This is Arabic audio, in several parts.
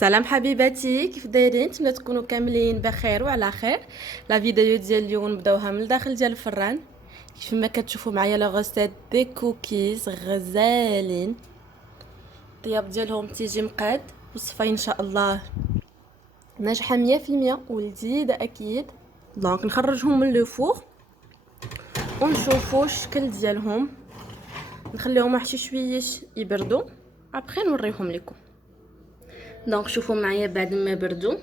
سلام حبيباتي، كيف دايرين؟ نتمنى تكونوا كاملين بخير وعلى خير. لا فيديو ديال اليوم نبداوها من الداخل ديال الفران. كيف ما كتشوفوا معايا لا غوسيت دي كوكيز غزالين. الطياب ديالهم تيجي مقاد، وصفه ان شاء الله ناجحه 100% ولذيذه اكيد. دونك نخرجهم من لو فور ونشوفوا الشكل ديالهم، نخليهم واحد شويش يبردوا ابخي نوريهم لكم. دونك شوفوا معايا بعد ما بردوا،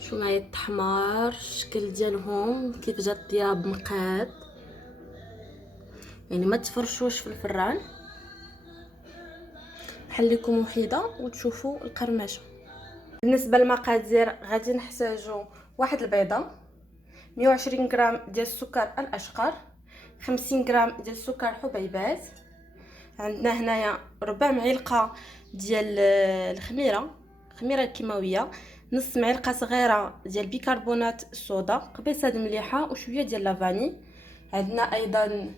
شوفوا معايا التحمار الشكل ديالهم كيف جا الطياب مقاد، يعني ما تفرشوش في الفران بحال لكم وحيده وتشوفوا القرمشه. بالنسبه للمقادير غادي نحتاجوا واحد البيضه، 120 غرام ديال السكر الاشقر، 50 غرام ديال السكر حبيبات، عندنا هنايا ربع معلقه ديال الخميره الكيماويه، نص معلقه صغيره ديال بيكربونات الصودا، قبيصه مليحه وشويه ديال لافاني. عندنا ايضا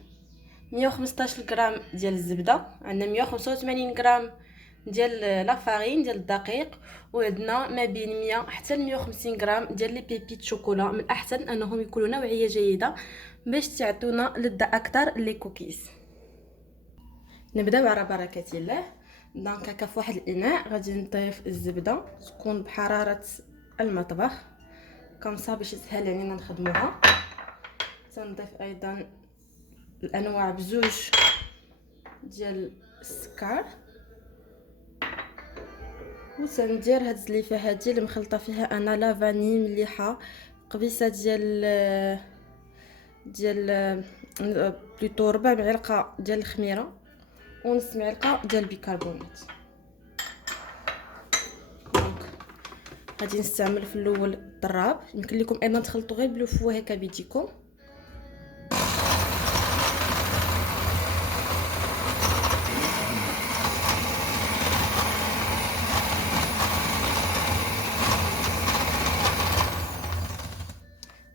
115 غرام ديال الزبده، عندنا 185 غرام ديال لافارين ديال الدقيق، وعندنا ما بين 100 حتى 150 غرام ديال لي بيبيت شوكولا. من الاحسن انهم يكونوا نوعيه جيده باش تعطونا لذه اكثر لي كوكيز. نبداو على بركه الله. دونك هكا في واحد الاناء غادي نضيف الزبده تكون بحراره المطبخ كمصا باش يسهل علينا نخدموها. تنضيف ايضا الانواع بزوج ديال السكر، وسندير هاد الزليفه هادي اللي مخلطه فيها انا لافاني مليحه، قبيصه ديال بليتو ربع معلقه ديال الخميره ونص معلقه ديال البيكربونات. غادي نستعمل في الاول الضراب، يمكن لكم ايضا تخلطوا غير بلو هكا بيديكم.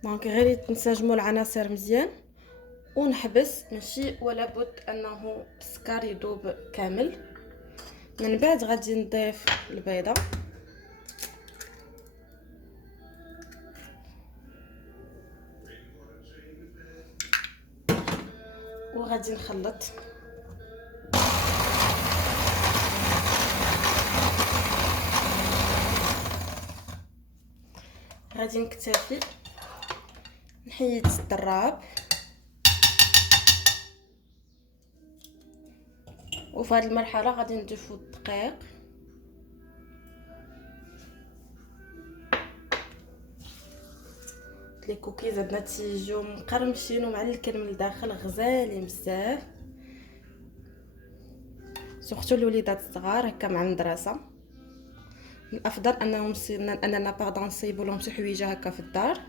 دونك غير تنسجموا العناصر مزيان ونحبس، ماشي ولا بد انه السكر يذوب كامل. من بعد غادي نضيف البيضه وغادي نخلط. غادي نكتفي نحيد الضراب، وفي هذه المرحله غادي نضيفوا الدقيق لي كوكيز عندنا تيجيو مقرمشين ومعلكين من الداخل غزالين بزاف، سورتو الوليدات الصغار هكا مع المدرسه. الافضل اننا نصيبوا لهم شي حويجه هكا في الدار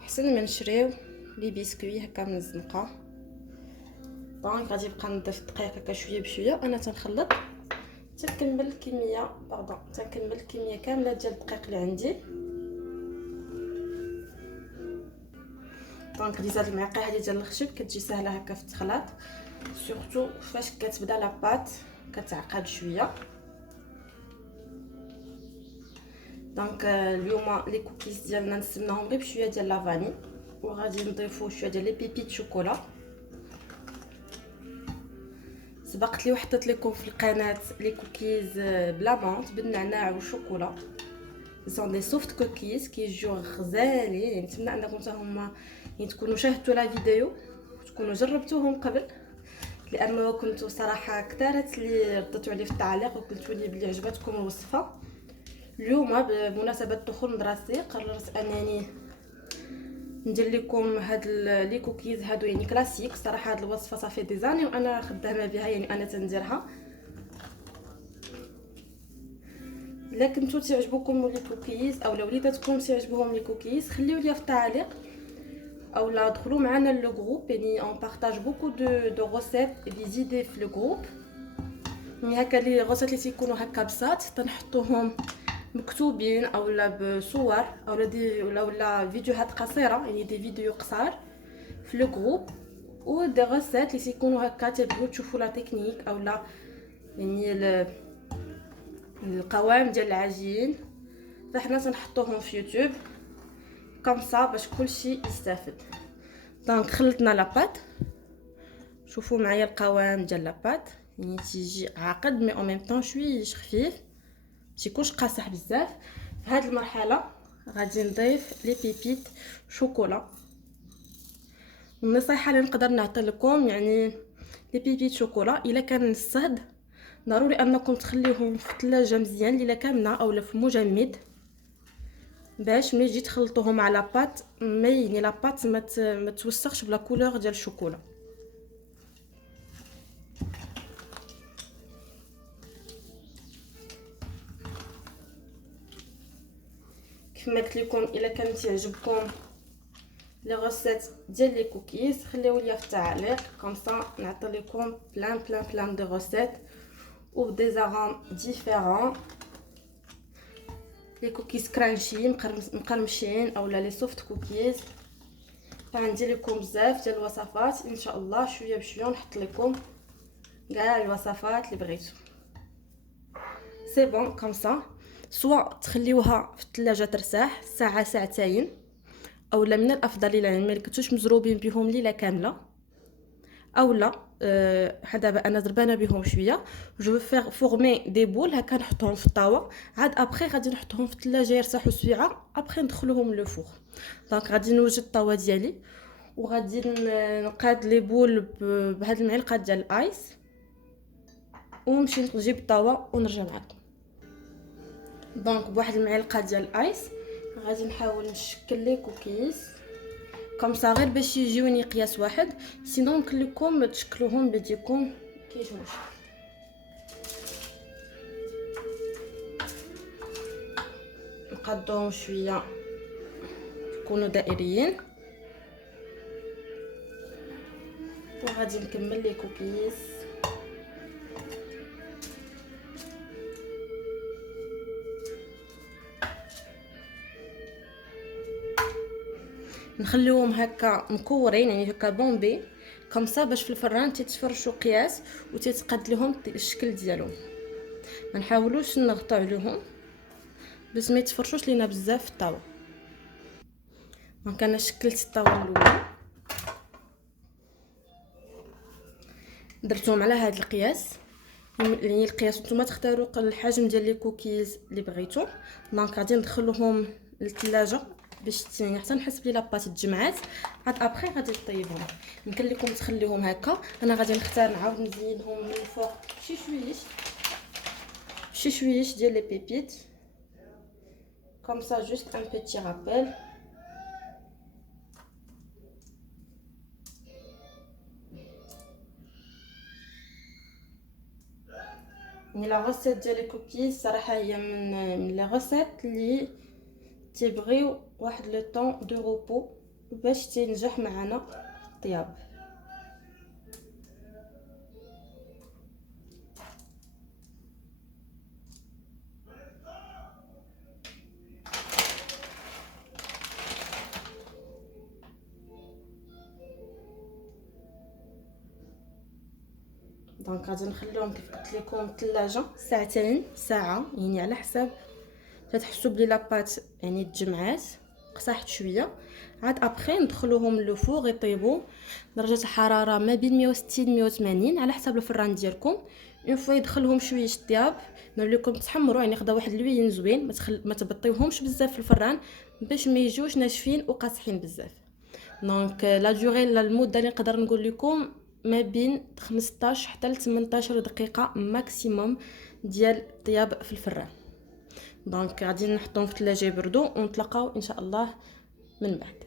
احسن من نشريو لي بسكوي هكا من الزنقه. دونك غادي نبقى نضيف الدقيق هكا شويه بشويه، انا تنخلط تنكمل الكميه كامله ديال الدقيق اللي عندي. دونك ديت هاد المعلقه هادي ديال الخشب كتجي سهله هكا في التخلاط، سورتو فاش كتبدا لاباط كتعقد شويه. دونك اليوم لي كوكيز ديالنا نسمناهم غير بشويه ديال لافاني، وغادي نضيفو شويه ديال لي بيبيت شوكولا. سبقت لي وحطيت لكم في القناه لي كوكيز بلا مونط بالنعناع والشوكولا، سون دي سوفت كوكيز كيجيو غزالين. يعني نتمنى انكم هما يعني تكونوا شاهدتوا لا فيديو وتكونوا جربتوهم قبل، لانه كنتوا صراحه كثرت لي ردتوا علي في التعليق وقلتوا لي بلي عجبتكم الوصفه. اليوم بمناسبه دخول مدرسي قررت انني ندير لكم هاد لي كوكيز هادو، يعني كلاسيك صراحه. هاد الوصفه صافي دي زاني وانا خدامه بها، يعني انا تنديرها. الا كنتو تعجبكم لي كوكيز او وليداتكم تعجبهم لي كوكيز خليو لي في التعليق، او لا دخلوا معنا لو جروب، يعني اون بارطاج بوكو دو غوسيت دي زيدي في لو جروب. يعني هكا لي غوسيت اللي تيكونوا هكا بساط تنحطوهم مكتوبين اولا بصور ولا فيديوهات قصيره، يعني دي فيديو قصار في لو جروب، و دي غوسيت اللي تيكونوا هكا تبغيو تشوفوا لا تكنيك اولا يعني القوام ديال العجين، فحنا تنحطوهم في يوتيوب كمصا باش كلشي يستافد. دونك خلطنا لاباط، شوفوا معايا القوام ديال لاباط، يعني تيجي عاقد مي او ميم طون شويش خفيف، متيكونش قاصح بزاف. في هذه المرحله غادي نضيف لي بيبيت شوكولا. النصيحه اللي نقدر نعطي لكم يعني لي بيبيت شوكولا الا كان الصهد ضروري انكم تخليوهم في الثلاجه مزيان ليله كامله اولا في مجمد، باش ملي تجي تخلطوهم مع لاباط ما يعني لاباط ما توسخش بلا كولور ديال الشوكولا. كيف ما قلت لكم الا كان تعجبكم لي غوسيت ديال لي كوكيز خليو ليا في التعليق، كومسا نعطي لكم بلان دو غوسيت و دي زارام ديفيرون. لي كوكيز كرانشي مقرمشين اولا لي سوفت كوكيز، غندير لكم بزاف ديال الوصفات ان شاء الله. شويه بشويه نحط لكم كاع الوصفات اللي بغيتو. سي بون كومسا، سوا تخليوها في الثلاجه ترتاح ساعه ساعتين، اولا من الافضل الا ما كنتوش مزروبين بهم ليله كامله، اولا دابا انا زربانه بهم شويه جو فيغ فورمي دي بول هكا نحطهم في الطاوه، عاد ابري غادي نحطهم في الثلاجه يرتاحوا سويعه، ابري ندخلوهم لو فور. دونك غادي نوجد الطاوه ديالي وغادي نقاد لي بول بهاد المعلقه ديال الايس ونمشي نجيب الطاوه ونرجع معكم. دونك بواحد المعلقه ديال الايس غادي نحاول نشكل لي كوكيز كومسا غير باش يجيوني قياس واحد، سينو يمكن لكم تشكلوهم بيديكم كيجوش. نقادوهم شويه يكونوا دائريين وغادي نكمل لي كوكيز. نخليوهم هكا مكورين يعني هكا بومبي كمصا باش في الفران تيتفرشوا قياس وتيتقاد لهم الشكل ديالهم. ما نحاولوش نغطوا عليهم باش ما يتفرشوش لينا بزاف في الطاوه. دونك انا شكلت الطاوه الاولى درتهم على هذا القياس، يعني القياس نتوما تختاروا الحجم ديال لي كوكيز اللي بغيتو. دونك غادي ندخلوهم للثلاجه باش يعني حتى نحس بلي لاباط تجمعات، عاد ابري غادي نطيبهم. يمكن لكم تخليوهم هكا، انا غادي نختار نعاود نزيدهم من الفوق شي شويش ديال لي بيبيت كوم سا جوست ان بيتي رابيل. يعني لا غوسيت ديال الكوكيز صراحه هي من لي غوسيت اللي تيبغيو واحد لو طون دو روبو باش تنجح معنا الطياب. دونك غادي نخليهم كيف قلت لكم الثلاجه ساعتين ساعه، يعني على حساب تتحسوا بلي لاباط يعني تجمعات قصحت شويه، عاد ابري ندخلوهم لو فوغ يطيبوا درجه الحراره ما بين 160 180 على حساب الفران ديالكم. اون فوا يدخلهم شويه الطياب نقول لكم تحمروا، يعني خدا واحد اللوين زوين، ما تبطيوهمش بزاف في الفران باش ما يجوش ناشفين وقاصحين بزاف. دونك لا دوري المده اللي نقدر نقول لكم ما بين 15 حتى ل 18 دقيقه ماكسيموم ديال الطياب في الفران. دونك غادي نحطهم في الثلاجه يبردوا ونتلاقاو ان شاء الله من بعد.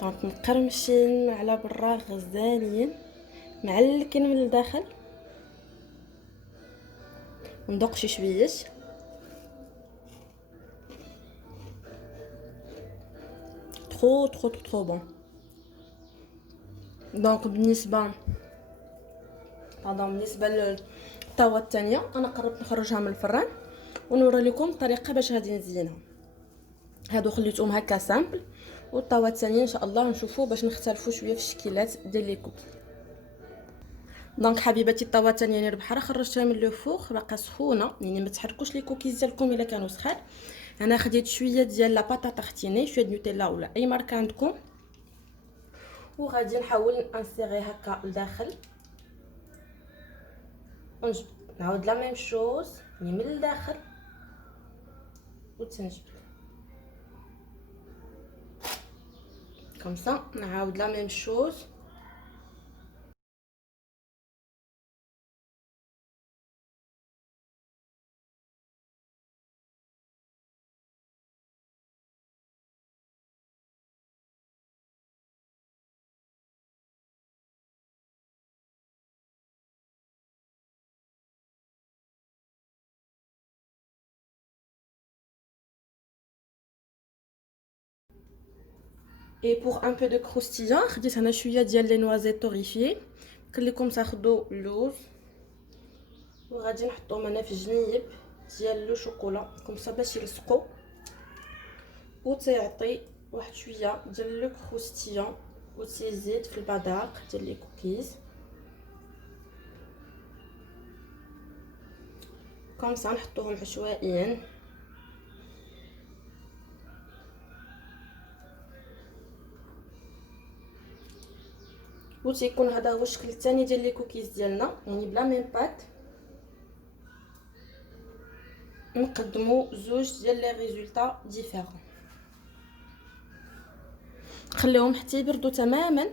دونك مقرمشين على برا غزالين معلكين من الداخل، ندوق شي شويش ترو ترو ترو بون. دونك بالنسبه للطاوه الثانيه انا قربت نخرجها من الفران ونوري لكم الطريقه باش غادي نزينها. هادو خليتهم هكا سامبل، والطاوه الثانيه ان شاء الله نشوفوا باش نختلفوا شويه في الشكلات ديال لي كوكي. دونك حبيباتي الطاوه الثانيه اللي بحال خرجتها من لو فوغ باقا سخونه، يعني ما تحركوش لي كوكيز ديالكم الا كانوا سخان. انا خديت شويه ديال لا باطا تارتيني، شويه نوتيلا ولا اي ماركه عندكم، وغادي نحاول انسيغي هكا لداخل نعاود لا ميم شوز من الداخل وتنجبد كومسا. نعاود لا ميم شوز et pour un peu de croustillant خديت هنا شويه ديال لي نوازيت طوريفيي. قال لكم تاخذوا اللوز وغادي نحطوهم هنا في الجنيب ديال لو شوكولا كومسا باش يلصقوا وتيعطي واحد شويه ديال لو كروستيون وتيزيد في البذاق ديال لي كوكيز كومسا. نحطوهم عشوائيا وتيكون هذا هو الشكل الثاني ديال لي كوكيز ديالنا، يعني بلا ميم بات. نقدموا زوج ديال لي ريزولطا ديفيرون، خليهم حتى يبردوا تماما،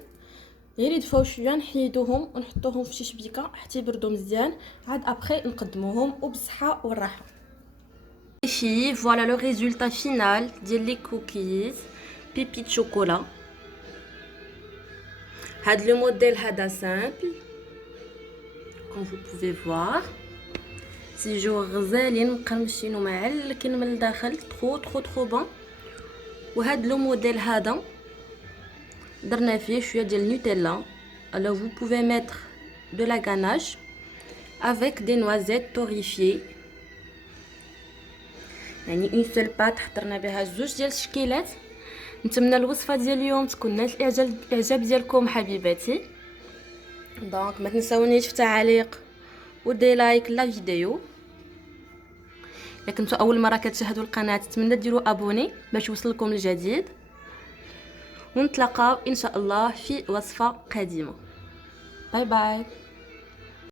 غير يدفاو شويه نحيدوهم ونحطوهم في شي شبيكه حتى يبردوا مزيان، عاد ابري نقدموهم وبصحه والراحه. شي فوالا لو ريزولطا فينال ديال لي كوكيز بيبي شوكولا. هاد لو موديل هذا سامبل كوم فو بوفي فوار، تيجيو غزالين مقرمشين ومعلكين من الداخل، ترو ترو ترو بون. وهاد لو موديل هذا درنا فيه شويه ديال نوتيلا. alors vous pouvez mettre de la ganache avec des noisettes torréfiées، يعني اون سول بات حضرنا بها زوج ديال التشكيلات. نتمنى الوصفه ديال اليوم تكون نالت الاعجاب ديالكم حبيباتي. دونك ما تنساونيش في تعليق ودي لايك لا فيديو. الا كنتو اول مره كتشاهدوا القناه نتمنى ديروا ابوني باش يوصلكم الجديد، ونتلاقاو ان شاء الله في وصفه قادمه. باي باي.